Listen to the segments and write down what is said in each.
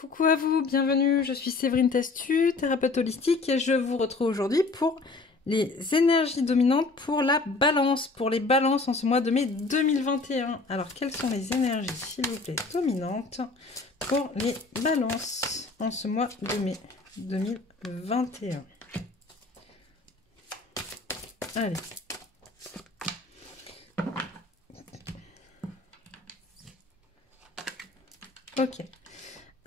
Coucou à vous, bienvenue, je suis Séverine Testu, thérapeute holistique et je vous retrouve aujourd'hui pour les énergies dominantes pour la balance, pour les balances en ce mois de mai 2021. Alors quelles sont les énergies, s'il vous plaît, dominantes pour les balances en ce mois de mai 2021? Allez. Ok.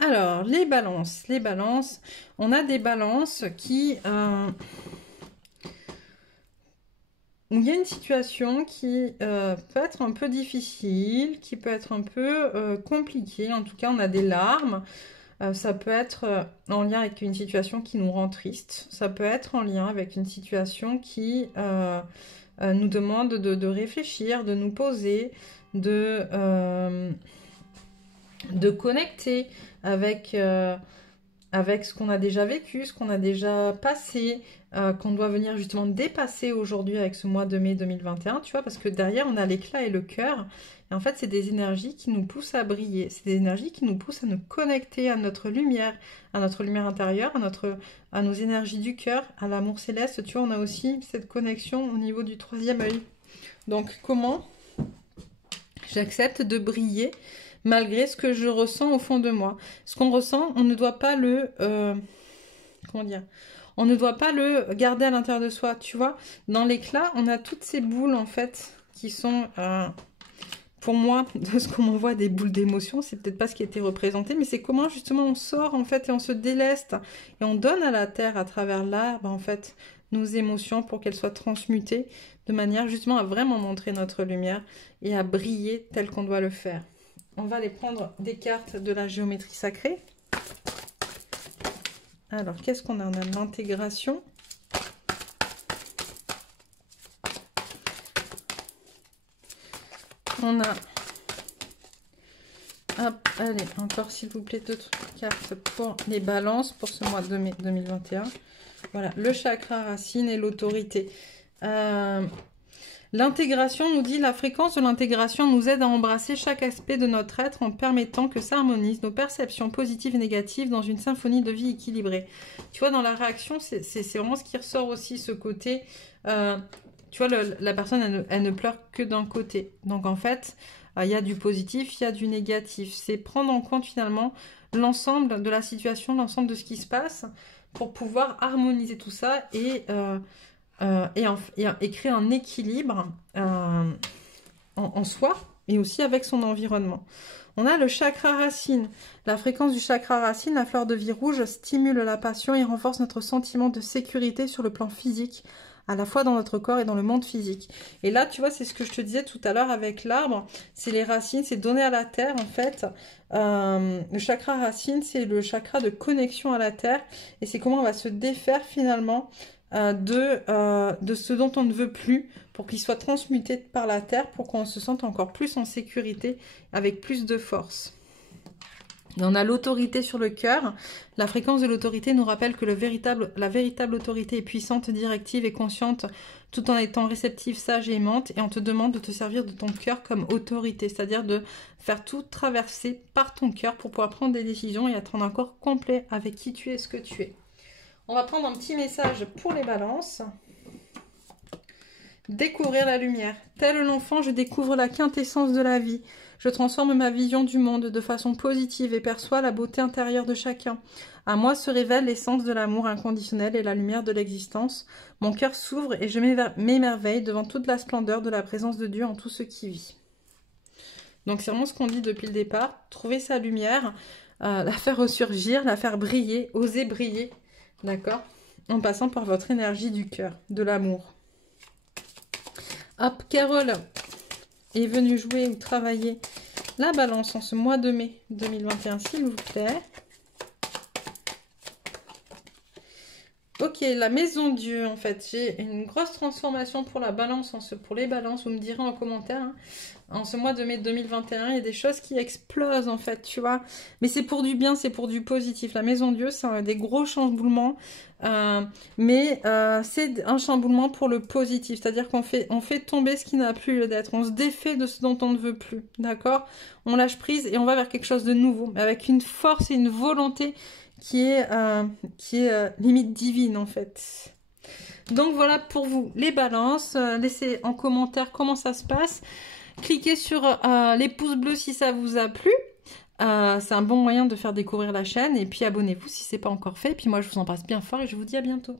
Alors, les balances, on a des balances qui... où il y a une situation qui peut être un peu difficile, qui peut être un peu compliquée. En tout cas, on a des larmes. Ça peut être en lien avec une situation qui nous rend triste. Ça peut être en lien avec une situation qui nous demande de réfléchir, de nous poser, de connecter avec, avec ce qu'on a déjà vécu, ce qu'on a déjà passé, qu'on doit venir justement dépasser aujourd'hui avec ce mois de mai 2021, tu vois, parce que derrière, on a l'éclat et le cœur. Et en fait, c'est des énergies qui nous poussent à briller. C'est des énergies qui nous poussent à nous connecter à notre lumière intérieure, à nos énergies du cœur, à l'amour céleste. Tu vois, on a aussi cette connexion au niveau du troisième œil. Donc, comment j'accepte de briller malgré ce que je ressens au fond de moi. Ce qu'on ressent, on ne doit pas le... comment dire ? On ne doit pas le garder à l'intérieur de soi, tu vois. Dans l'éclat, on a toutes ces boules, en fait, qui sont... pour moi, de ce qu'on m'envoie des boules d'émotions, c'est peut-être pas ce qui a été représenté, mais c'est comment, justement, on sort, en fait, et on se déleste. Et on donne à la terre, à travers l'arbre, en fait, nos émotions pour qu'elles soient transmutées, de manière, justement, à vraiment montrer notre lumière et à briller tel qu'on doit le faire. On va aller prendre des cartes de la géométrie sacrée. Alors, qu'est-ce qu'on a? On a l'intégration. On a... Hop, allez, encore s'il vous plaît, d'autres cartes pour les balances pour ce mois de mai 2021. Voilà, le chakra racine et l'autorité. L'intégration nous dit, la fréquence de l'intégration nous aide à embrasser chaque aspect de notre être en permettant que s'harmonisent nos perceptions positives et négatives dans une symphonie de vie équilibrée. Tu vois, dans la réaction, c'est vraiment ce qui ressort aussi, ce côté... tu vois, la personne, elle ne pleure que d'un côté. Donc en fait, il y a du positif, il y a du négatif. C'est prendre en compte finalement l'ensemble de la situation, l'ensemble de ce qui se passe pour pouvoir harmoniser tout ça et créer un équilibre en soi et aussi avec son environnement. On a le chakra racine. La fréquence du chakra racine, la fleur de vie rouge, stimule la passion et renforce notre sentiment de sécurité sur le plan physique, à la fois dans notre corps et dans le monde physique. Et là, tu vois, c'est ce que je te disais tout à l'heure avec l'arbre, c'est les racines, c'est donner à la terre, en fait. Le chakra racine, c'est le chakra de connexion à la terre, et c'est comment on va se défaire finalement de ce dont on ne veut plus, pour qu'il soit transmuté par la terre, pour qu'on se sente encore plus en sécurité, avec plus de force. Et on a l'autorité sur le cœur. La fréquence de l'autorité nous rappelle que la véritable autorité est puissante, directive et consciente, tout en étant réceptive, sage et aimante. Et on te demande de te servir de ton cœur comme autorité, c'est-à-dire de faire tout traverser par ton cœur pour pouvoir prendre des décisions et être en accord complet avec qui tu es et ce que tu es. On va prendre un petit message pour les balances. Découvrir la lumière. Tel l'enfant, je découvre la quintessence de la vie. Je transforme ma vision du monde de façon positive et perçois la beauté intérieure de chacun. À moi se révèle l'essence de l'amour inconditionnel et la lumière de l'existence. Mon cœur s'ouvre et je m'émerveille devant toute la splendeur de la présence de Dieu en tout ce qui vit. Donc c'est vraiment ce qu'on dit depuis le départ. Trouver sa lumière, la faire ressurgir, la faire briller, oser briller. D'accord? En passant par votre énergie du cœur, de l'amour. Hop, Carole est venue jouer ou travailler la balance en ce mois de mai 2021, s'il vous plaît. Ok, la maison Dieu, en fait, j'ai une grosse transformation pour la balance, pour les balances, vous me direz en commentaire, hein. En ce mois de mai 2021, il y a des choses qui explosent, en fait, tu vois. Mais c'est pour du bien, c'est pour du positif. La maison Dieu, c'est des gros chamboulements, mais c'est un chamboulement pour le positif. C'est-à-dire on fait tomber ce qui n'a plus lieu d'être. On se défait de ce dont on ne veut plus, d'accord? On lâche prise et on va vers quelque chose de nouveau, avec une force et une volonté qui est limite divine en fait. Donc voilà pour vous les balances. Laissez en commentaire comment ça se passe. Cliquez sur les pouces bleus si ça vous a plu. C'est un bon moyen de faire découvrir la chaîne. Et puis abonnez-vous si ce n'est pas encore fait. Et puis moi je vous embrasse bien fort et je vous dis à bientôt.